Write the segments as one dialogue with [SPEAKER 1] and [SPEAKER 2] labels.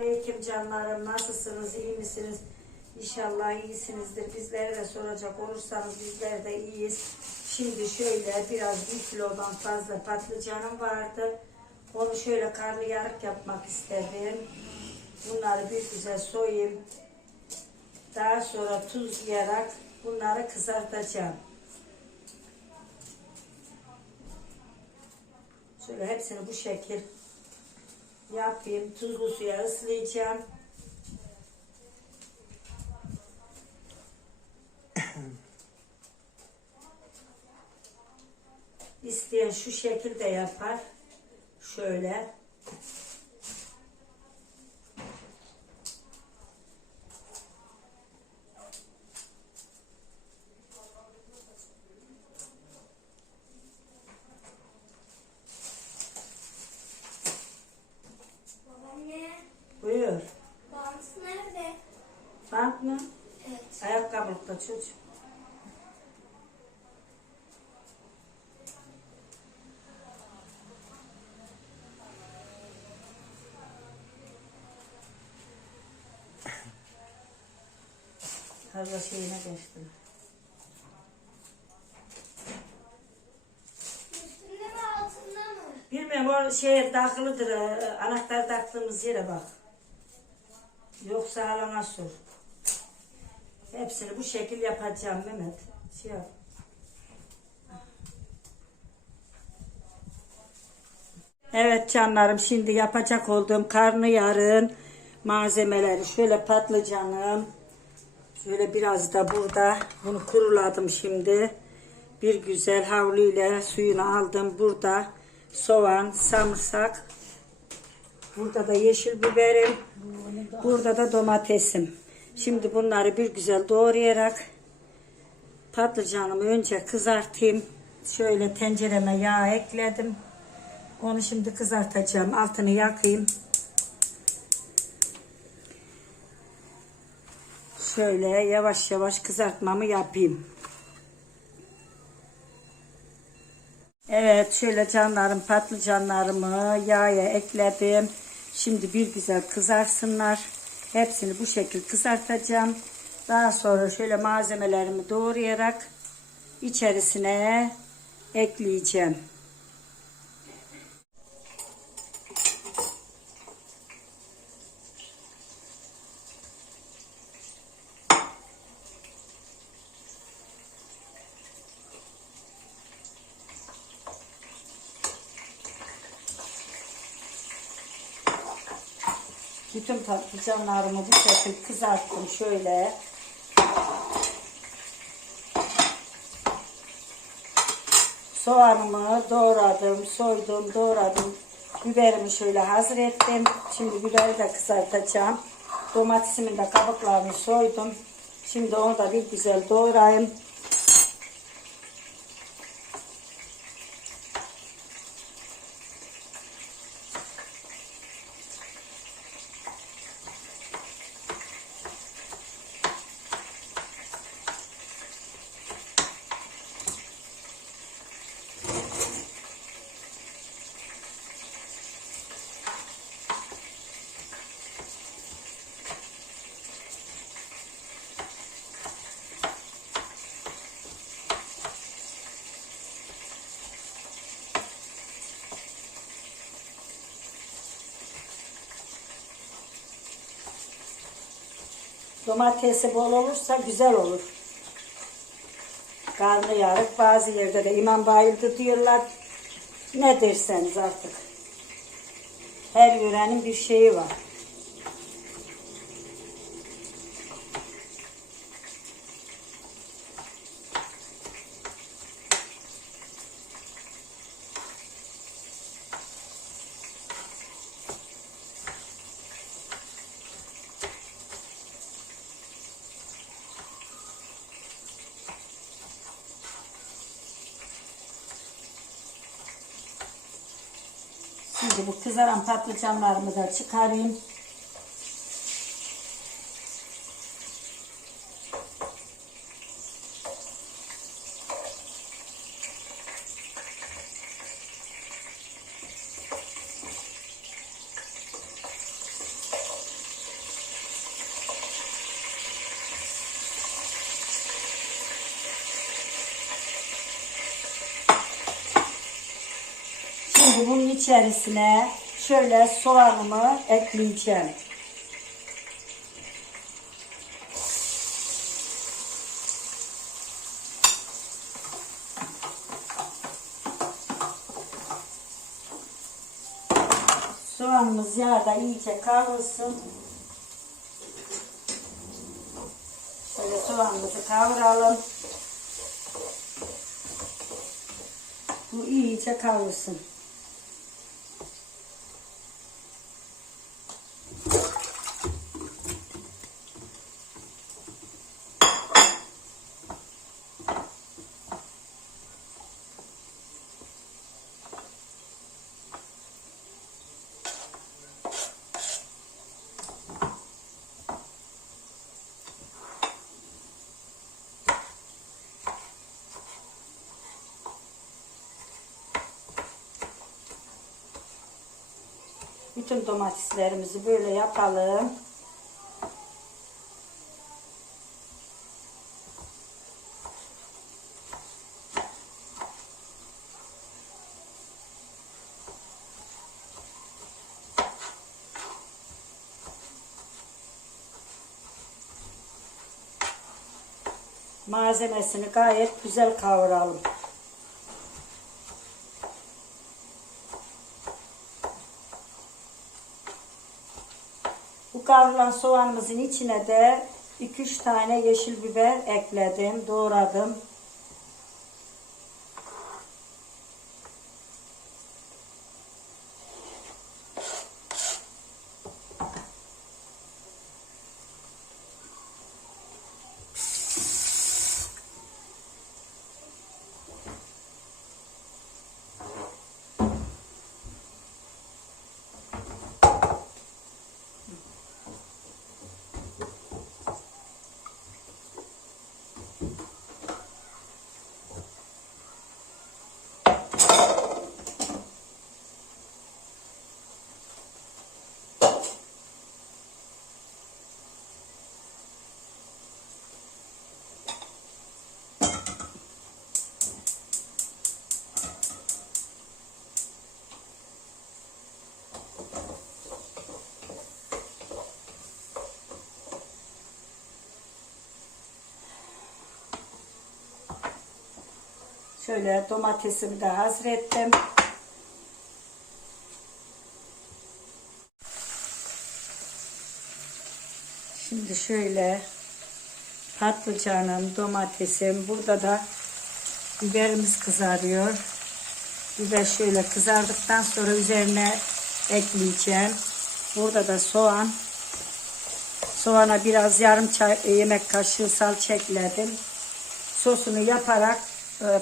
[SPEAKER 1] Aleyküm canlarım nasılsınız iyi misiniz? İnşallah iyisinizdir. Bizlere de soracak olursanız bizler de iyiyiz. Şimdi şöyle biraz bir kilodan fazla patlıcanım vardı. Onu şöyle karlı yarık yapmak istedim. Bunları bir güzel soyayım. Daha sonra tuzlayarak bunları kızartacağım. Şöyle hepsini bu şekil yapayım. Tuzlu suya ıslayacağım. İsteyen şu şekilde yapar. Şöyle. Buyur.
[SPEAKER 2] bant nerede?
[SPEAKER 1] Bant mı?
[SPEAKER 2] Evet.
[SPEAKER 1] Ayakkabılıkta çocuk. Fazla şeyine geçtim.
[SPEAKER 2] Üstünde mi altında mı?
[SPEAKER 1] Bilmiyorum o şeye takılıdır. e, Anahtar taktığımız yere bak. Yoksa halana sor. Hepsini bu şekil yapacağım Mehmet. Şey yap. Evet canlarım şimdi yapacak olduğum karnıyarın malzemeleri şöyle patlıcanım şöyle biraz da burada bunu kuruladım şimdi bir güzel havlu ile suyunu aldım burada soğan samırsak burada da yeşil biberim burada da domatesim şimdi bunları bir güzel doğrayarak patlıcanımı önce kızartayım şöyle tencereme yağ ekledim onu şimdi kızartacağım. Altını yakayım. Şöyle yavaş yavaş kızartmamı yapayım. Evet şöyle canlarım patlıcanlarımı yağa ekledim. Şimdi bir güzel kızarsınlar. Hepsini bu şekil kızartacağım. Daha sonra şöyle malzemelerimi doğrayarak içerisine ekleyeceğim. Bütün patlıcanlarımı bu şekilde kızarttım şöyle. Soğanımı doğradım, soydum, doğradım. Biberimi şöyle hazır ettim. Şimdi biberi de kızartacağım. Domatesimin de kabuklarını soydum. Şimdi onu da bir güzel doğrayayım. Domatesi bol olursa güzel olur. Karnı yarık bazı yerde de imam bayıldı diyorlar. Ne derseniz artık. Her yörenin bir şeyi var. Bu kızaran patlıcanlarımı da çıkarayım. İçerisine şöyle soğanımı ekleyeceğim. Soğanımız yağda iyice kavrulsun. Şöyle soğanımızı kavuralım. Bu iyice kavrulsun. Bütün domateslerimizi böyle yapalım. Malzemesini gayet güzel kavuralım. Bu kavrulan soğanımızın içine de 2-3 tane yeşil biber ekledim, doğradım. Şöyle domatesimi de hazır ettim. Şimdi şöyle patlıcanım, domatesim, burada da biberimiz kızarıyor. Biber şöyle kızardıktan sonra üzerine ekleyeceğim. Burada da soğan. Soğana biraz yarım çay, yemek kaşığı salça ekledim. Sosunu yaparak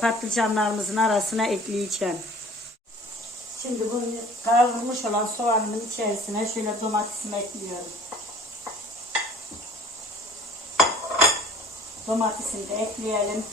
[SPEAKER 1] patlıcanlarımızın arasına ekleyeceğim. Şimdi bunu kavrulmuş olan soğanımın içerisine şöyle domatesimi ekliyorum. Domatesini de ekleyelim.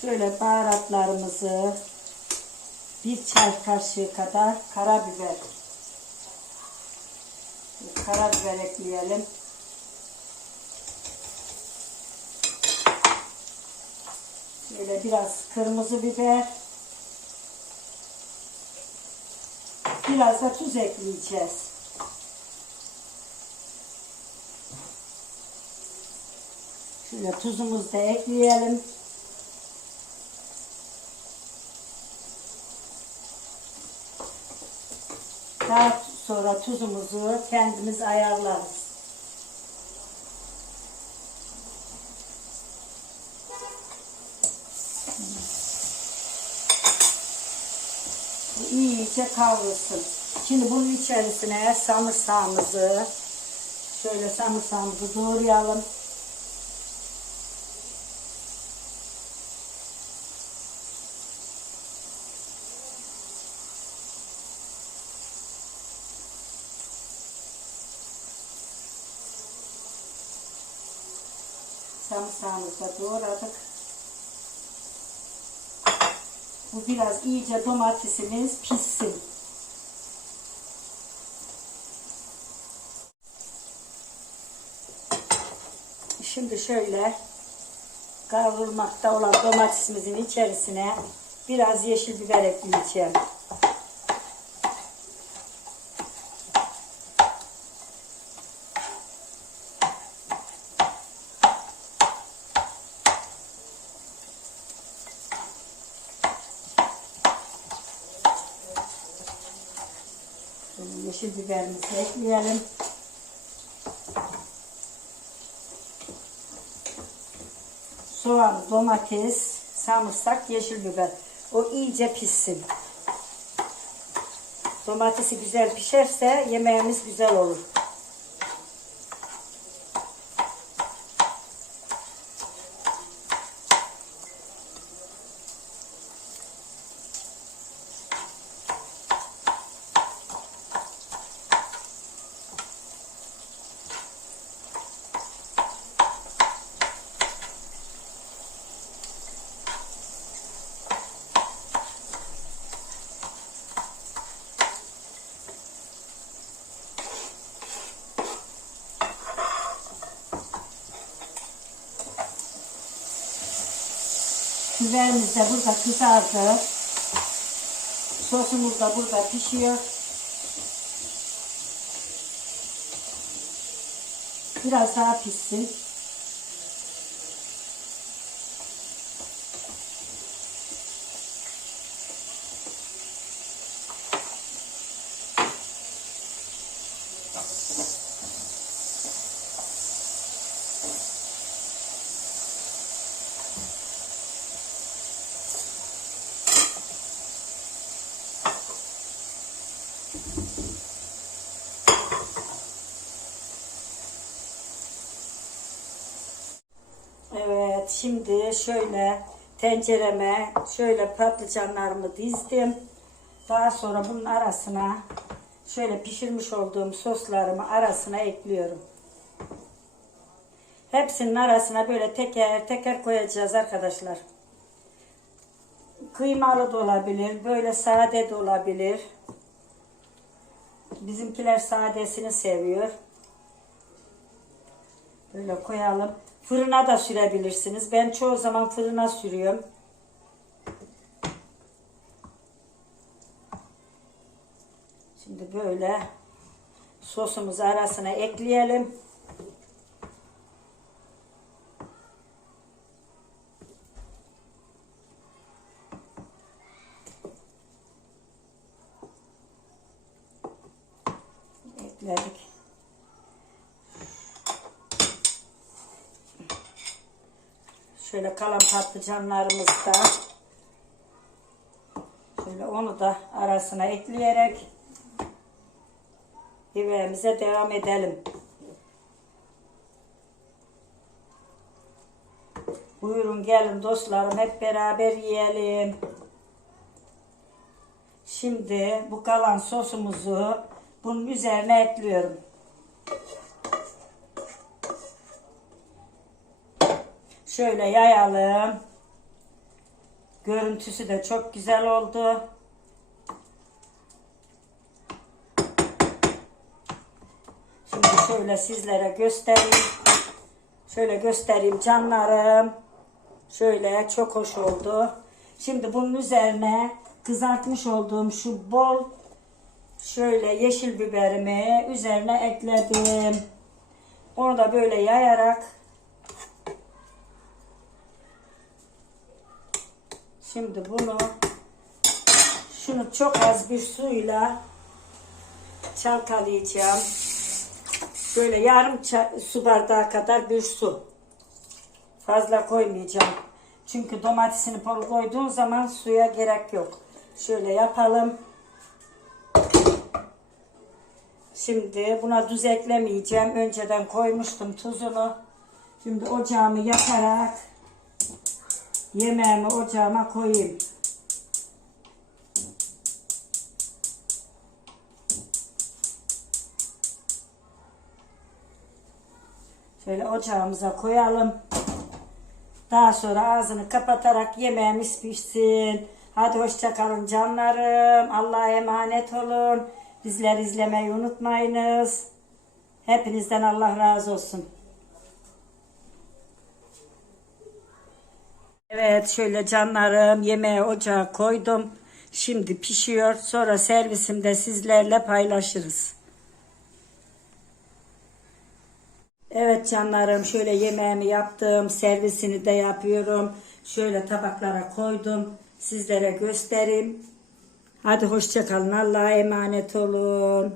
[SPEAKER 1] Şöyle baharatlarımızı bir çay kaşığı kadar karabiber. Karabiber ekleyelim. Şöyle biraz kırmızı biber. Biraz da tuz ekleyeceğiz. Şöyle tuzumuzu da ekleyelim. Daha sonra tuzumuzu kendimiz ayarlarız. Bu iyice kavrulsun. Şimdi bunun içerisine samırsağımızı şöyle samırsağımızı doğrayalım. Sarımsağımızı da doğradık. Bu biraz iyice domatesimiz pişsin. Şimdi şöyle kavrulmakta olan domatesimizin içerisine biraz yeşil biber ekleyeceğim. Şöyle yeşil biberimizi ekleyelim. Soğan, domates, sarımsak, yeşil biber. O iyice pişsin. Domatesi güzel pişerse yemeğimiz güzel olur. Biberimiz de burada kızardı. Sosumuz da burada pişiyor. Biraz daha pişsin. Evet, şimdi şöyle tencereme şöyle patlıcanlarımı dizdim. Daha sonra bunun arasına şöyle pişirmiş olduğum soslarımı arasına ekliyorum. Hepsinin arasına böyle teker teker koyacağız arkadaşlar. Kıymalı da olabilir, böyle sade de olabilir. Bizimkiler sadesini seviyor. Böyle koyalım. Fırına da sürebilirsiniz. Ben çoğu zaman fırına sürüyorum. Şimdi böyle sosumuzu arasına ekleyelim. Şöyle kalan patlıcanlarımız da şöyle onu da arasına ekleyerek yemeğimize devam edelim. Buyurun gelin dostlarım hep beraber yiyelim. Şimdi bu kalan sosumuzu bunun üzerine ekliyorum. Şöyle yayalım. Görüntüsü de çok güzel oldu. Şimdi şöyle sizlere göstereyim. Şöyle göstereyim canlarım. Şöyle çok hoş oldu. Şimdi bunun üzerine kızartmış olduğum şu bol şöyle yeşil biberimi üzerine ekledim. Onu da böyle yayarak Şimdi bunu şunu çok az bir suyla çalkalayacağım. Böyle yarım su bardağı kadar bir su. Fazla koymayacağım. Çünkü domatesini bol koyduğun zaman suya gerek yok. Şöyle yapalım. Şimdi buna tuz eklemeyeceğim. Önceden koymuştum tuzunu. Şimdi ocağımı yakarak yemeğimi ocağıma koyayım. Şöyle ocağımıza koyalım. Daha sonra ağzını kapatarak yemeğimiz pişsin. Hadi hoşça kalın canlarım. Allah'a emanet olun. Bizleri izlemeyi unutmayınız. Hepinizden Allah razı olsun. Evet şöyle canlarım yemeği ocağa koydum. Şimdi pişiyor. Sonra servisimde sizlerle paylaşırız. Evet canlarım şöyle yemeğimi yaptım. Servisini de yapıyorum. Şöyle tabaklara koydum. Sizlere göstereyim. Hadi hoşçakalın. Allah'a emanet olun.